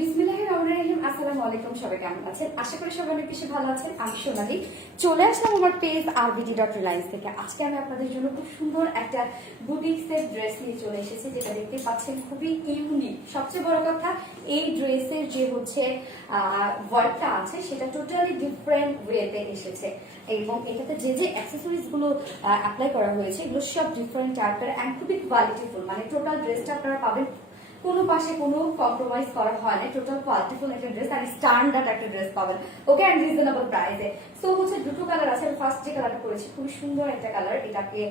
বিসমিল্লাহির রহমানির রহিম। আসসালামু আলাইকুম, সবাই কেমন আছেন? আশা করি সবাই অনেক বেশি ভালো আছেন। আমি সোনালী চলে আসলাম আমার পেজ rvd.reliance থেকে। আজকে আমি আপনাদের জন্য খুব সুন্দর একটা বুটিক্সের ড্রেস নিয়ে চলে এসেছি, যেটা দেখতে পাচ্ছেন খুবই ইউনিক। সবচেয়ে বড় কথা, এই ড্রেসের যে হচ্ছে ওয়ার্কটা আছে সেটা টোটালি ডিফারেন্ট ওয়েতে এসেছে, এবং এটাতে যে যে অ্যাক্সেসরিজ গুলো অ্যাপ্লাই করা হয়েছে এগুলো সব ডিফারেন্ট টাইপের অ্যান্ড খুবই কোয়ালিটিফুল। মানে টোটাল ড্রেসটা আপনারা পাবেন কোনো পাশে কোনো কম্প্রোমাইজ করা হয় না, টোটাল কোয়ালিটিফুল একটা ড্রেস আর স্ট্যান্ডার্ড একটা ড্রেস পাবেন, ওকে, এন্ড রিজনেবল প্রাইসে। সো হচ্ছে দুটো কালার আছে। আমি ফার্স্ট যে কালারটা করেছি খুবই সুন্দর একটা কালার, এটাকে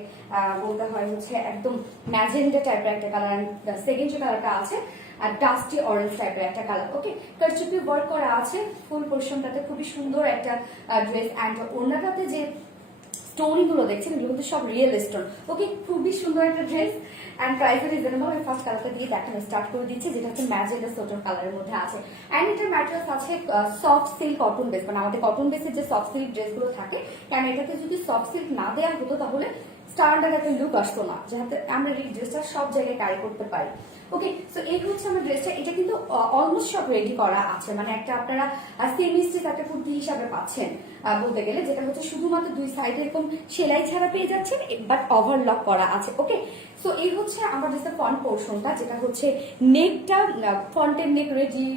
বলতে হয় হচ্ছে একদম ম্যাজেন্ডা টাইপের একটা কালার। এন্ড সেকেন্ড যে কালারটা আছে আর ডাস্টি অরেঞ্জ টাইপের একটা কালার, ওকে। কারচুপি ওয়ার্ক করা আছে ফুল পোর্শনটাতে, খুবই সুন্দর একটা ড্রেস। এন্ড ওড়নাটাতে যে স্টোন গুলো দেখছেন এগুলো কিন্তু সব রিয়েল স্টোন, ওকে। খুবই সুন্দর একটা ড্রেস এন্ড প্রাইস রিজনেবল। আমি ফার্স্ট কালারটা দিয়ে দেখানো স্টার্ট করে দিচ্ছি, যেটা হচ্ছে ম্যাজেন্ডা সোটার কালারের মধ্যে আছে। এন্ড এটার ম্যাটেরিয়ালস আছে সফট সিল্ক কটন বেস, মানে আমাদের কটন বেসের যে সফট সিল্ক ড্রেসগুলো থাকে, কারণ এটাতে যদি সফট সিল্ক না দেওয়া হতো তাহলে স্ট্যান্ডার্ড একটা লুক আসতো না, যাতে আমরা এই ড্রেসটা সব জায়গায় ক্যারি করতে পারি, ওকে। সো এই হচ্ছে আমার ড্রেসটা। এটা কিন্তু অলমোস্ট সব রেডি করা আছে, মানে একটা আপনারা সেমি স্টিচ একটা কুর্তি হিসাবে পাচ্ছেন বলতে গেলে, যেটা হচ্ছে শুধুমাত্র দুই সাইডে এরকম সেলাই ছাড়া পেয়ে যাচ্ছেন, বাট ওভারলক করা আছে, ওকে। সো এই হচ্ছে আমার ড্রেসের ফ্রন্ট পোর্শনটা, যেটা হচ্ছে নেকটা, ফ্রন্টের নেক রেডি,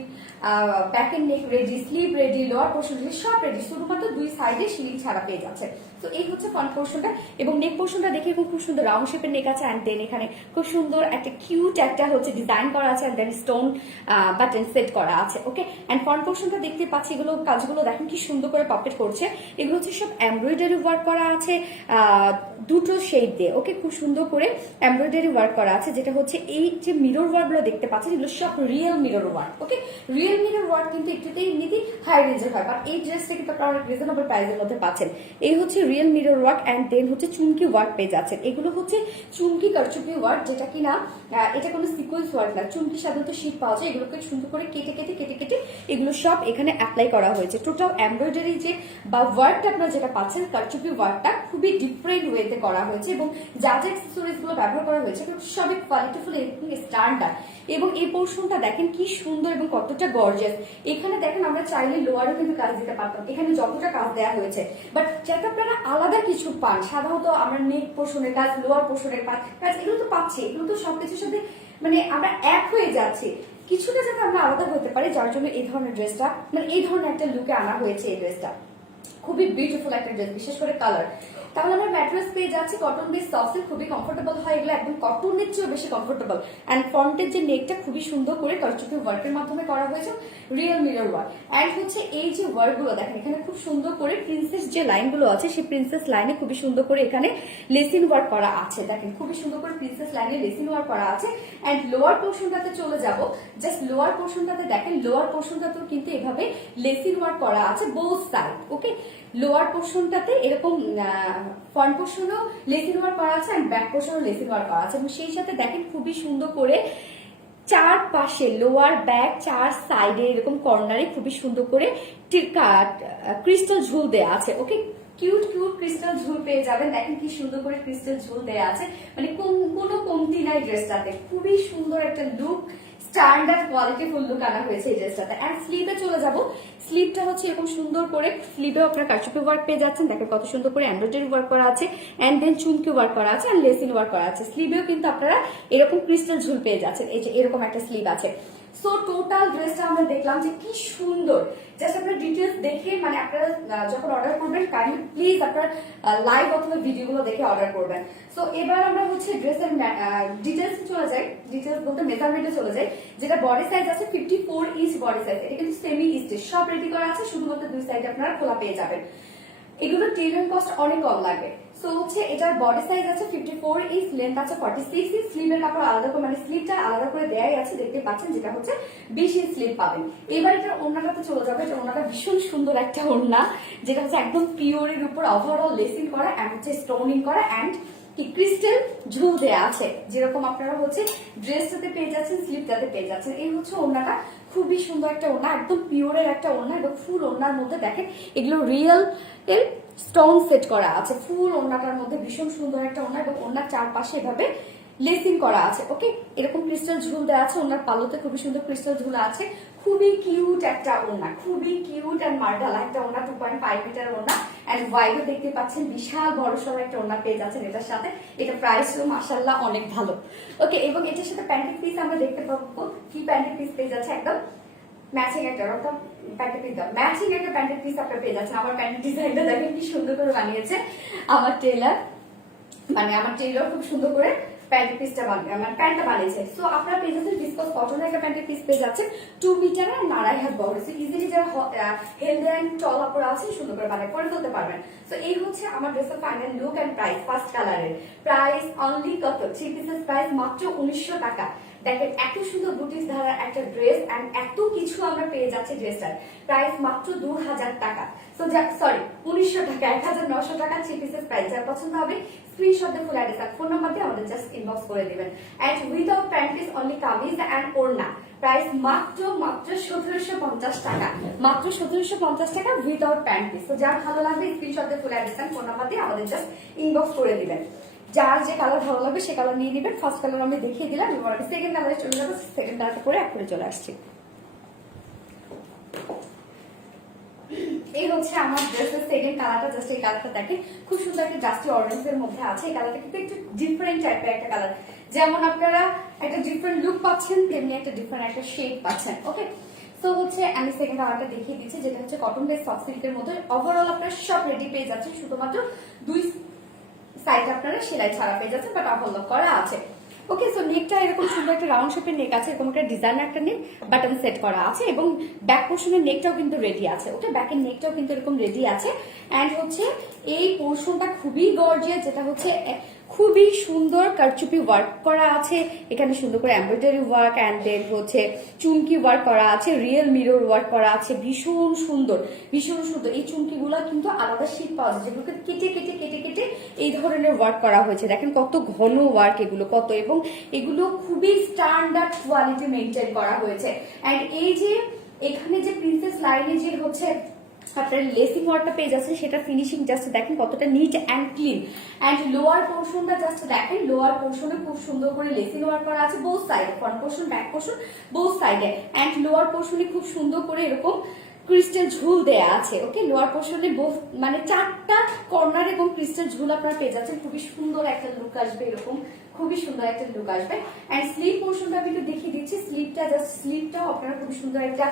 ব্যাকের neck ready, sleeve ready, lower portion ready, সব রেডি, শুধুমাত্র দুই সাইডে স্লিভ ছাড়া পেয়ে যাচ্ছে। তো এই হচ্ছে ফ্রন্ট পোর্শনটা, এবং নেক পোর্শনটা দেখে খুব সুন্দর রাউন্ড শেপের নেক আছে। অ্যান্ড দেন এখানে খুব সুন্দর একটা কিউট একটা হচ্ছে ডিজাইন করা আছে, and then stone button set করা আছে, ওকে। অ্যান্ড ফ্রন্ট পোর্শনটা দেখতে পাচ্ছি, এগুলো কাজগুলো দেখেন কি সুন্দর করে পকেট করছে। এগুলো হচ্ছে সব এমব্রয়ডারি ওয়ার্ক করা আছে দুটো শেড দিয়ে, ওকে। খুব সুন্দর করে এমব্রয়ডারি ওয়ার্ক করা আছে, যেটা হচ্ছে এই যে মিরর ওয়ার্ক গুলো দেখতে পাচ্ছেন এগুলো সব রিয়েল মিরর ওয়ার্ক, ওকে। রিয়েল মিরর ওয়ার্ক কিন্তু একটুতেই এমনিতেই হাই রেঞ্জের হয়, বাট এই ড্রেসটা কিন্তু আপনারা অনেক রিজনেবল প্রাইসের মধ্যে পাচ্ছেন। এই হচ্ছে real mirror work, and then হচ্ছে চুমকি ওয়ার্ক পেয়ে যাচ্ছেন। এগুলো হচ্ছে চুমকি কারচুপি ওয়ার্ক, যেটা কিনা এটা কোনো সিকোয়েন্স ওয়ার্ক না। চুমকি সাধারণত শীট পাওয়া যায়, এগুলোকে সুন্দর করে কেটে কেটে কেটে কেটে এগুলো সব এখানে অ্যাপ্লাই করা হয়েছে। টোটাল এমব্রয়ডারি যে বা ওয়ার্কটা আপনারা যেটা পাচ্ছেন কারচুপি ওয়ার্কটা খুবই ডিফারেন্ট ওয়েতে করা হয়েছে, এবং যা যা অ্যাক্সেসরিজ গুলো ব্যবহার করা হয়েছে সবই কোয়ালিটিফুল এবং স্ট্যান্ডার্ড। এবং এই পোর্শনটা দেখেন কি সুন্দর এবং কতটা গর্জিয়াস। এখানে দেখেন আমরা চাইলে লোয়ারও কিন্তু কাজ দিতে পারতাম, এখানে যতটা কাজ দেওয়া হয়েছে, বাট যাতে আপনারা আলাদা কিছু পান। সাধারণত আমরা নেক পোর্শনের কাজ, লোয়ার পোর্শনের কাজ এগুলো তো পাচ্ছি, এগুলো তো সবকিছুর সাথে মানে আমরা এক হয়ে যাচ্ছি, কিছুটা যাতে আমরা আলাদা হতে পারি, যার জন্য এই ধরনের ড্রেসটা, মানে এই ধরনের একটা লুকে আনা হয়েছে। এই ড্রেসটা খুবই বিউটিফুল একটা ড্রেস, বিশেষ করে কালার। তাহলে আমরা ম্যাট্রেস পেয়ে যাচ্ছি কটন বেস সফট, খুবই কমফোর্টেবল হয় এগুলো, একদম কটনের চেয়েও বেশি কমফোর্টেবল। অ্যান্ড ফ্রন্টের যে নেকটা খুবই সুন্দর করে কারচুপি ওয়ার্কের মাধ্যমে করা হয়েছে, রিয়েল মিরর ওয়ার্ক। অ্যান্ড হচ্ছে এই যে ওয়ার্ক গুলো দেখেন, এখানে খুব সুন্দর করে প্রিন্সেস যে লাইন গুলো আছে সেই প্রিন্সেস লাইনে খুবই সুন্দর করে এখানে লেসিন ওয়ার্ক করা আছে। দেখেন খুবই সুন্দর করে প্রিন্সেস লাইনে লেসিন ওয়ার্ক করা আছে। অ্যান্ড লোয়ার পোর্শনটাতে চলে যাব, জাস্ট লোয়ার পোর্শনটাতে দেখেন, লোয়ার পোর্শনটাতেও কিন্তু এভাবে লেসিন ওয়ার্ক করা আছে বোথ সাইড, ওকে। লোয়ার পোর্শনটাতে এরকম ফ্রন্ট পোর্শনও লেসিন ওয়ার্ক করা আছে, এন্ড ব্যাক পোর্শনও লেসিন ওয়ার্ক করা আছে, এবং সেই সাথে দেখেন খুবই সুন্দর করে চার পাশে লোয়ার ব্যাক চার সাইডে এরকম কর্নারে খুবই সুন্দর করে ক্রিস্টাল ঝুল দেয়া আছে, ওকে। কিউট কিউট ক্রিস্টাল ঝুল পেয়ে যাবেন, দেখেন কি সুন্দর করে ক্রিস্টাল ঝুল দেয়া আছে, মানে কোনো কমতি নাই ড্রেসটাতে। খুবই সুন্দর একটা লুক, স্ট্যান্ডার্ড কোয়ালিটিফুল লুক আনা হয়েছে এই ড্রেসটাতে। এন্ড স্লিভে চলে যাব, স্লিভটা হচ্ছে এরকম সুন্দর করে, স্লিভেও আপনার কারচুপি ওয়ার্ক পেয়ে যাচ্ছেন, দেখেন কত সুন্দর করে এমব্রয়ডারি ওয়ার্ক করা আছে, এন্ড দেন চুমকি ওয়ার্ক করা আছে, এন্ড লেসিন ওয়ার্ক করা আছে। স্লিভেও কিন্তু আপনারা এরকম ক্রিস্টাল ঝুল পেয়ে যাচ্ছেন, এই যে এরকম একটা স্লিভ আছে। সো টোটাল ড্রেসটা আমরা দেখলাম যে কি সুন্দর, জাস্ট আপনার ডিটেলস দেখে, মানে আপনারা যখন অর্ডার করবেন কাইন্ডলি প্লিজ আপনার লাইভ অথবা ভিডিওগুলো দেখে অর্ডার করবেন। সো এবার আমরা হচ্ছে ড্রেসের ডিটেলস চলে যাই, ডিটেলস বলতে মেজারমেন্টে চলে যাই। যেটা বডি সাইজ আছে 54 ইঞ্চ বডি সাইজ, এটা কিন্তু সেমি স্টিচ সব রেডি করা আছে, শুধুমাত্র দুই সাইডে আপনারা খোলা পেয়ে যাবেন। এগুলো টেলার কস্ট অনেক কম লাগে। সো হচ্ছে এটার বডি সাইজ আছে 54 ইঞ্চ, লেন্থ আছে 46 ইঞ্চ, স্লিভের কাপড় আলাদা করে, মানে স্লিভটা আলাদা করে দেয়াই আছে, দেখতে পাচ্ছেন, যেটা হচ্ছে 20 ইঞ্চ স্লিভ পাবেন। এবার এটার ওড়নাটাতে চলে যাবে, এটা ওড়নাটা ভীষণ সুন্দর একটা ওড়না, যেটা হচ্ছে একদম পিওরের উপর ওভারঅল লেসিং করা এন্ড হচ্ছে স্টোনিং করা, এন্ড কি ক্রিস্টাল ঝুল দেয়া আছে, যেরকম আপনারা হচ্ছে ড্রেসটাতে পেয়ে যাচ্ছেন স্লিভটাতে পেয়ে যাচ্ছেন। এই হচ্ছে ওড়নাটা, খুবই সুন্দর একটা ওড়না, একদম পিওরের একটা ওড়না, এবং ফুল ওড়নার মধ্যে দেখেন এগুলো রিয়েল এর স্টোন সেট করা আছে ফুল ওড়নাটার মধ্যে, ভীষণ সুন্দর একটা ওড়না, এবং ওড়নার চারপাশে এভাবে লেসিং করা আছে। ওকে, এরকম ক্রিস্টাল ঝুল দেওয়া আছে, ওনার পাল্লুতে খুবই সুন্দর ক্রিস্টাল ঝুল আছে, খুবই কিউট একটা ওড়না, খুবই কিউট এন্ড মার্ডালা একটা ওড়না, 2.5 মিটার ওড়না এন্ড ওয়াইডও দেখতে পাচ্ছেন, বিশাল বড় সড়ো একটা ওড়না পেয়ে যাচ্ছেন এটার সাথে। এটা প্রাইসও মাশাআল্লাহ অনেক ভালো। ওকে, এবং এটার সাথে প্যান্টের পিস আমরা দেখতে পাবো, কি প্যান্টের পিস পেয়ে যাচ্ছে, একদম ম্যাচিং একটা প্যান্টের পিস, ম্যাচিং একটা প্যান্টের পিস আপনারা পেয়ে যাচ্ছেন। আমার প্যান্টের ডিজাইনটা দেখেন কি সুন্দর করে বানিয়েছে আমার টেলার, মানে আমার টেলার খুব সুন্দর করে প্যান্টের পিসটা প্যান্টটা বানিয়েছে। সো আপনারা পেয়ে যাচ্ছেন ভিসকস কটনের একটা প্যান্টের পিস পেয়ে যাচ্ছেন 2 মিটার আর 2.5 হাত বড়। সো ইজিলি যারা হেলদি এন্ড টল আপুরা আছে সুন্দর করে বানাই করে ফেলতে পারবেন। সো এই হচ্ছে আমার ড্রেসের final look and price. First কালারের প্রাইস অনলি কত, 3 পিসের প্রাইস মাত্র 1900 টাকা। দেখেন এত সুন্দর বুটিস ধারার একটা ড্রেস এন্ড এত কিছু আমরা পেয়ে যাচ্ছি, ড্রেসটার প্রাইস মাত্র 2000 টাকা। সো সরি 1900 টাকা, 1900 টাকা 3 পিসের প্রাইস। যার পছন্দ হবে স্ক্রিনশট দিয়ে ফুল অ্যাড্রেস আর ফোন নাম্বার দিয়ে আমাদের জাস্ট ইনবক্স করে দিবেন। And without pant piece only কামিজ এন্ড ওড়না, প্রাইস মাত্র 1750 টাকা, মাত্র 1750 টাকা উইদাউট প্যান্ট পিস। তো যার ভালো লাগবে স্ক্রিনশট দিয়ে ফুল অ্যাড্রেস আর ফোন নাম্বার দিয়ে আমাদের জাস্ট ইনবক্স করে দিবেন। যার যে কালার ভালো লাগবে সে কালার নিয়ে নেবেন। ফার্স্ট কালার আমি দেখিয়ে দিলাম, এবার আমি সেকেন্ড কালারে চলে যাবো। সেকেন্ড কালারটা পরে এক করে চলে আসছি। এই হচ্ছে আমার ড্রেসের সেকেন্ড কালারটা। জাস্ট এই কালারটা দেখেন খুব সুন্দর একটা জাস্টি অরেঞ্জ এর মধ্যে আছে। এই কালারটা কিন্তু একটু ডিফারেন্ট টাইপের একটা কালার, যেমন আপনারা একটা ডিফারেন্ট লুক পাচ্ছেন তেমনি একটা ডিফারেন্ট একটা শেড পাচ্ছেন। ওকে, তো হচ্ছে আমি সেকেন্ড কালারটা দেখিয়ে দিচ্ছি, যেটা হচ্ছে কটন বেস সফট সিল্কের মধ্যে। ওভারঅল আপনারা সব রেডি পেয়ে যাচ্ছেন, শুধুমাত্র 2 সাইড আপনারা সেলাই ছাড়া পেয়ে যাচ্ছেন, বাট ওভারলক করা আছে। ওকে, সো নেকটা এরকম সুন্দর একটা রাউন্ড শেপের নেক আছে, এরকম একটা ডিজাইন একটা নেক, বাটন সেট করা আছে এবং ব্যাক পোর্শনের নেকটাও কিন্তু রেডি আছে। ওকে, ব্যাকের নেকটাও কিন্তু এরকম রেডি আছে। এন্ড হচ্ছে এই পোর্শনটা খুবই গর্জিয়াস, যেটা হচ্ছে খুবই সুন্দর কারচুপি ওয়ার্ক করা আছে, এখানে সুন্দর করে এমব্রয়ডারি ওয়ার্ক এন্ড দেন হচ্ছে চুমকি ওয়ার্ক করা আছে, রিয়েল মিরর ওয়ার্ক করা আছে, ভীষণ সুন্দর ভীষণ সুন্দর। এই চুমকিগুলো কিন্তু আলাদা শীট পাওয়া যায়, যেগুলোকে কেটে কেটে কেটে কেটে এই ধরনের ওয়ার্ক করা হয়েছে। দেখেন কত ঘন ওয়ার্ক এগুলো, কত, এবং এগুলো খুবই স্ট্যান্ডার্ড কোয়ালিটি মেনটেন করা হয়েছে। এন্ড এই যে এখানে যে প্রিন্সেস লাইনে যে হচ্ছে আপনার লেসিং ওয়ার্কটা পেয়ে যাচ্ছেন, সেটা ফিনিশিং জাস্ট দেখেন কতটা neat and clean. And lower পোর্শনটা জাস্ট দেখেন, লোয়ার পোর্শনে খুব সুন্দর করে লেসিং ওয়ার্ক করা আছে বোথ সাইডে, front portion back portion both সাইডে। অ্যান্ড লোয়ার পোর্শনে খুব সুন্দর করে এরকম ক্রিস্টাল ঝুল দেয়া আছে। ওকে, লোয়ার পোর্শনে বোথ মানে 4টা কর্নার এবং ক্রিস্টাল ঝুল আপনারা পেয়ে যাচ্ছেন, খুবই সুন্দর একটা লুক আসবে, এরকম খুবই সুন্দর একটা লুক আসবে। এন্ড স্লিভ পোর্শনটা আমি একটু দেখিয়ে দিচ্ছি, স্লিভটাও আপনারা খুব সুন্দর একটা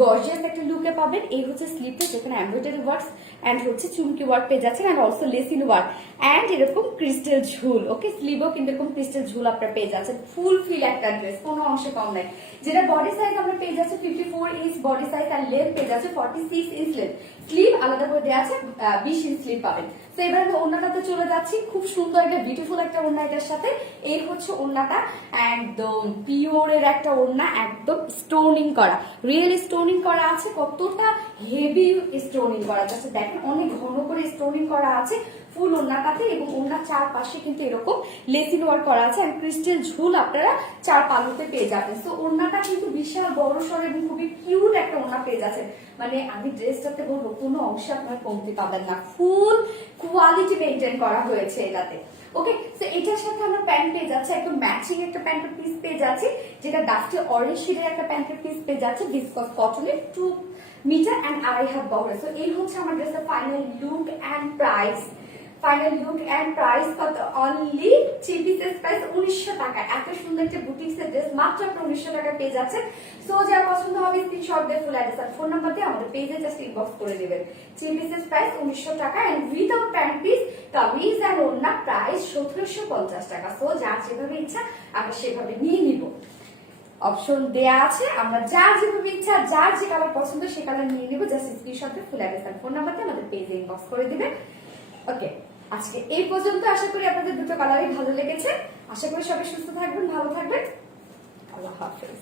গর্জিয়াস একটা লুকে পাবেন। এই হচ্ছে স্লিভটা, যেখানে এমব্রয়ডারি ওয়ার্ক এন্ড হচ্ছে চুমকি ওয়ার্ক পেয়ে যাচ্ছেন এন্ড অলসো লেসিন ওয়ার্ক এন্ড এরকম ক্রিস্টাল ঝুল। ওকে, স্লিভও কিন্তু এরকম ক্রিস্টাল ঝুল আপনারা পেয়ে যাচ্ছেন। ফুল ফিল একটা ড্রেস, কোনো অংশে কম নাই। যেটা বডি সাইজ আমরা পেয়ে যাচ্ছি 54 ইঞ্চ বডি সাইজ আর লেন্থ পেয়ে যাচ্ছে 46 ইঞ্চ লেন্থ। স্লিভ আলাদা করে দেওয়া আছে, 20 ইঞ্চ স্লিভ পাবেন। তো এবার আমি ওড়নাটাতে চলে যাচ্ছি, খুব সুন্দর একটা বিউটিফুল একটা ওড়না এটার সাথে। এই হচ্ছে ওড়নাটা, একদম পিওরের একটা ওড়না, একদম স্টোনিং করা, রিয়েল স্টোনিং করা আছে, কতটা হেভি স্টোনিং করা আছে দেখেন, অনেক ঘন করে স্টোনিং করা আছে ফুল ওড়নাটাতে। এবং ওড়নার চারপাশে কিন্তু এরকম লেসিন ওয়ার্ক করা আছে আর ক্রিস্টাল ঝুল আপনারা চার পাল্লুতে পেয়ে যাবেন। তো ওড়নাটা কিন্তু বিশাল বড় সড় এবং খুবই কিউট একটা ওড়না পেয়ে যাচ্ছেন। মানে আমি ড্রেসটাতে বলবো কোনো অংশে আপনারা কমতি পাবেন না, ফুল কোয়ালিটি মেনটেন করা হয়েছে এটাতে। ওকে, তো এটার সাথে আমরা প্যান্ট পেয়ে যাচ্ছে, একদম ম্যাচিং একটা প্যান্টের পিস পেয়ে যাচ্ছে, যেটা ডাস্টি অরেঞ্জ শেডের একটা প্যান্টের পিস পেয়ে যাচ্ছে, ভিসকস কটনের 2 মিটার এন্ড 2.5 হাত বহরে। তো এই হচ্ছে আমার ড্রেসের final look and price. Final look and price কত, অনলি 3 পিসের প্রাইস 1900 টাকা। এত সুন্দর একটা বুটিক্সের ড্রেস মাত্র আপনি 1900 টাকা পেয়ে যাচ্ছেন। সো যার পছন্দ হবে স্ক্রিনশট দিয়ে ফুল অ্যাড্রেস আর ফোন নাম্বার দিয়ে আমাদের পেজে জাস্ট ইনবক্স করে দিবেন। 3 পিসের প্রাইস 1900 টাকা এন্ড উইদাউট প্যান্ট পিস কামিজ এন্ড ওড়না প্রাইস 1750 টাকা। সো যার যেভাবে ইচ্ছা আমরা সেভাবে নিয়ে নিব, অপশন দেয়া আছে, আমরা যার যেভাবে ইচ্ছা যার যে কালার পছন্দ সে কালার নিয়ে নিব। জাস্ট স্ক্রিনশট দিয়ে ফুল অ্যাড্রেস আর ফোন নাম্বার দিয়ে আমাদের পেজে ইনবক্স করে দিবেন। ওকে, আজকে এই পর্যন্ত। আশা করি আপনাদের দুটো কালারই ভালো লেগেছে। আশা করি সবাই সুস্থ থাকবেন, ভালো থাকবেন। আল্লাহ হাফেজ।